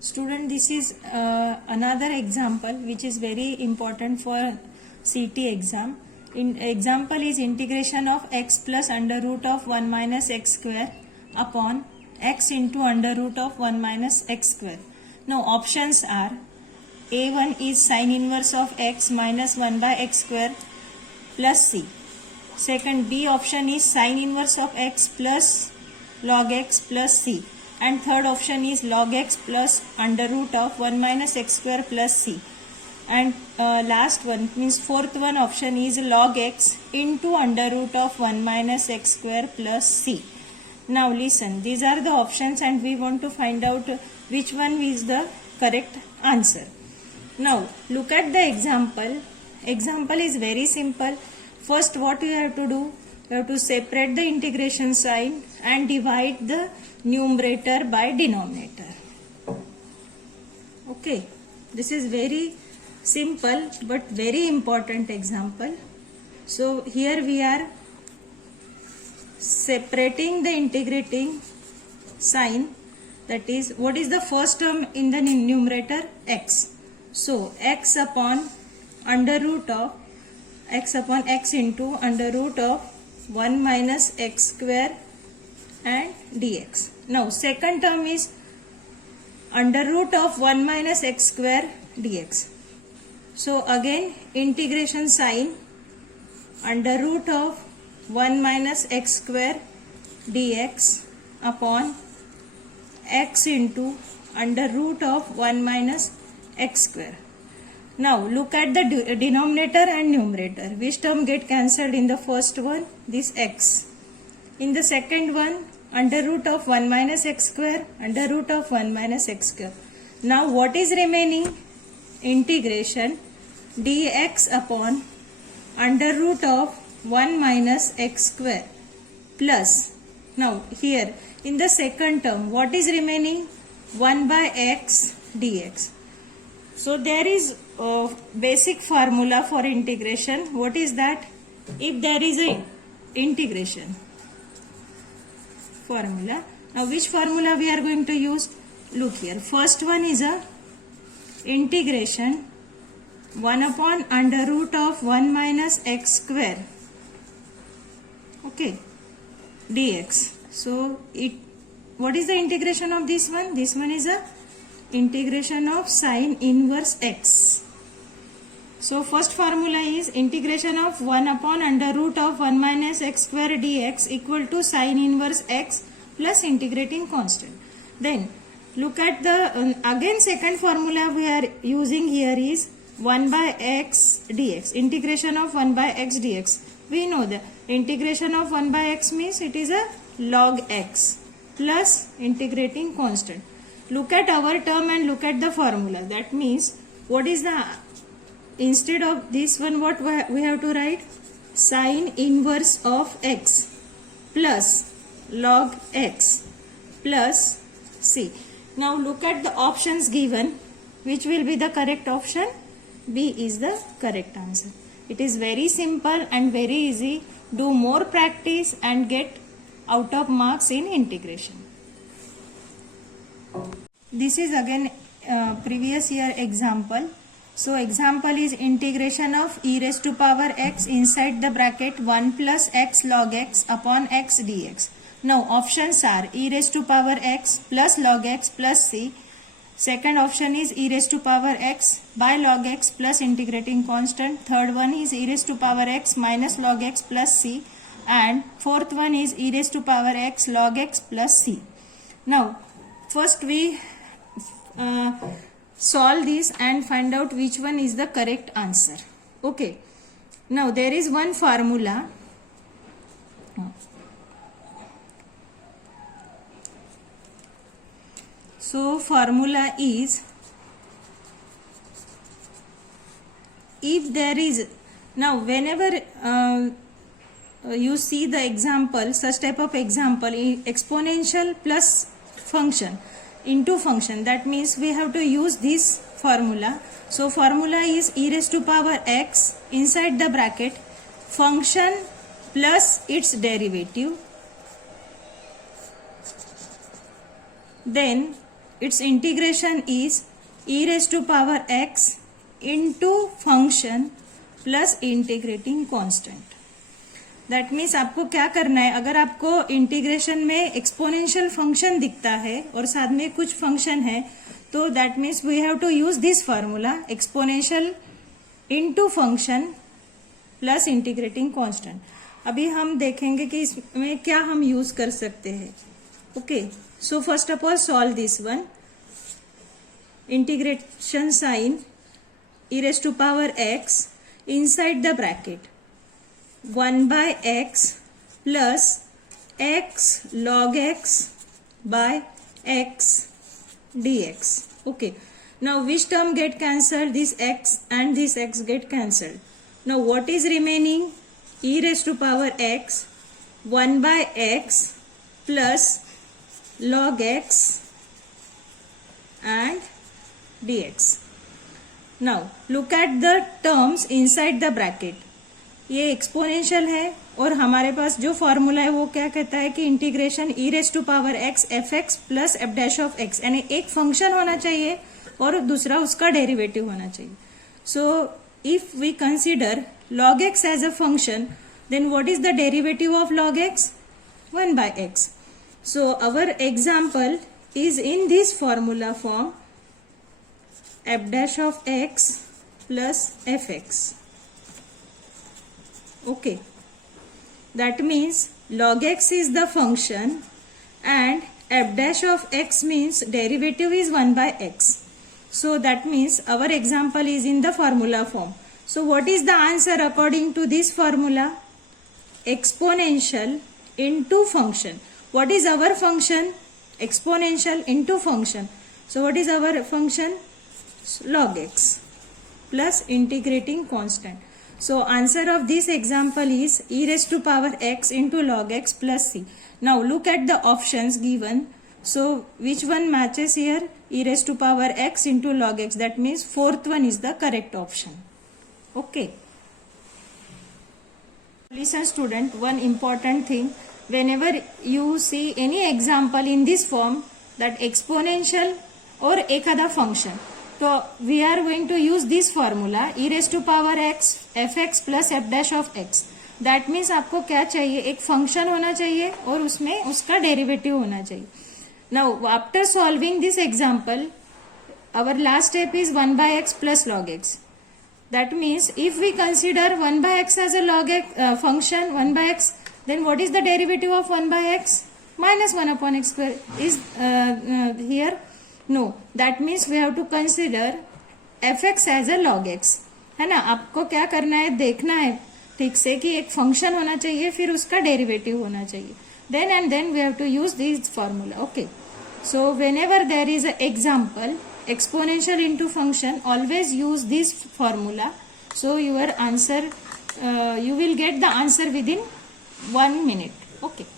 Student, this is another example which is very important for CT exam. Example is integration of x plus under root of 1 minus x square upon x into under root of 1 minus x square. Now options are: A1 is sin inverse of x minus 1 by x square plus c. Second, B option is sin inverse of x plus log x plus c. And third option is log x plus under root of 1 minus x square plus c. And last one means fourth one option is log x into under root of 1 minus x square plus c. Now listen, these are the options and we want to find out which one is the correct answer. Now look at the example. Example is very simple. First, what you have to do? You have to separate the integration sign and divide the numerator by denominator. Okay, this is very simple but very important example. So here we are separating the integrating sign, that is, what is the first term in the numerator? X. So x upon under root of x upon x into under root of 1 minus x square and dx. Now second term is under root of 1 minus x square dx. So again integration sign, under root of 1 minus x square dx upon x into under root of 1 minus x square. Now look at the denominator and numerator. Which term get cancelled in the first one? This x. In the second one, under root of 1 minus x square, under root of 1 minus x square. Now what is remaining? Integration dx upon under root of 1 minus x square plus. Now here in the second term, what is remaining? 1 by x dx. So there is a basic formula for integration. What is that? If there is a integration formula. Now which formula we are going to use? Look here. First one is a integration 1 upon under root of 1 minus x square. Okay. Dx. So what is the integration of this one? This one is a integration of sine inverse x. So first formula is integration of 1 upon under root of 1 minus x square dx equal to sine inverse x plus integrating constant. Then look at the again second formula we are using here is 1 by x dx. Integration of 1 by x dx. We know the integration of 1 by x means it is a log x plus integrating constant. Look at our term and look at the formula. That means what is the, instead of this one, what we have to write? Sine inverse of x plus log x plus c. Now look at the options given. Which will be the correct option? B is the correct answer. It is very simple and very easy. Do more practice and get out of marks in integration. This is again previous year example. So example is integration of e raised to power x inside the bracket 1 plus x log x upon x dx. Now options are e raised to power x plus log x plus c. Second option is e raised to power x by log x plus integrating constant. Third one is e raised to power x minus log x plus c. And fourth one is e raised to power x log x plus c. Now first we solve this and find out which one is the correct answer. Okay. Now there is one formula. So formula is, if there is, now whenever you see the example, such type of example, exponential plus function into function, that means we have to use this formula. So formula is e raised to power x inside the bracket function plus its derivative, then its integration is e raised to power x into function plus integrating constant. That means आपको क्या करना है, अगर आपको integration में exponential function दिखता है और साथ में कुछ फंक्शन है, तो that means we have to use this formula exponential into function plus integrating constant. अभी हम देखेंगे कि इसमें क्या हम यूज कर सकते हैं. Okay, so first of all solve this one. Integration sine e raised to power x inside the bracket 1 by x plus x log x by x dx. Okay, now which term get cancelled? This x and this x get cancelled. Now what is remaining? E raised to power x 1 by x plus log x and dx. Now look at the terms inside the bracket. ये exponential है और हमारे पास जो formula है वो क्या कहता है कि integration e raise to power x f x plus f dash of x, यानी एक फंक्शन होना चाहिए और दूसरा उसका डेरिवेटिव होना चाहिए. So if we consider log x as a function, then what is the derivative of log x? 1 by x. So our example is in this formula form, f dash of x plus fx. Okay, that means log x is the function and f dash of x means derivative is 1 by x. So that means our example is in the formula form. So what is the answer according to this formula? Exponential into function. What is our function? Exponential into function. So what is our function? Log x plus integrating constant. So answer of this example is e raised to power x into log x plus c. Now look at the options given. So which one matches here? E raised to power x into log x. That means fourth one is the correct option. Okay. Listen student, one important thing. Whenever you see any example in this form, that exponential or ekada function, तो we are going to use this formula e raise to power x f x plus f dash of x. That means आपको क्या चाहिए, एक function होना चाहिए और उसमें उसका डेरिवेटिव होना चाहिए. Now after solving this example, our last step is 1 by x plus log x. That means if we consider 1 by x as a log x function 1 by x, then what is the derivative of 1 by x? Minus 1 upon x square is here. No, that means we have to consider fx as a log x. है ना, आपको क्या करना है, देखना है ठीक से कि एक फंक्शन होना चाहिए फिर उसका डेरिवेटिव होना चाहिए. Then and then we have to use this formula. Okay, so whenever there is an example exponential into function, always use this formula. So your answer, you will get the answer within 1 minute. Okay.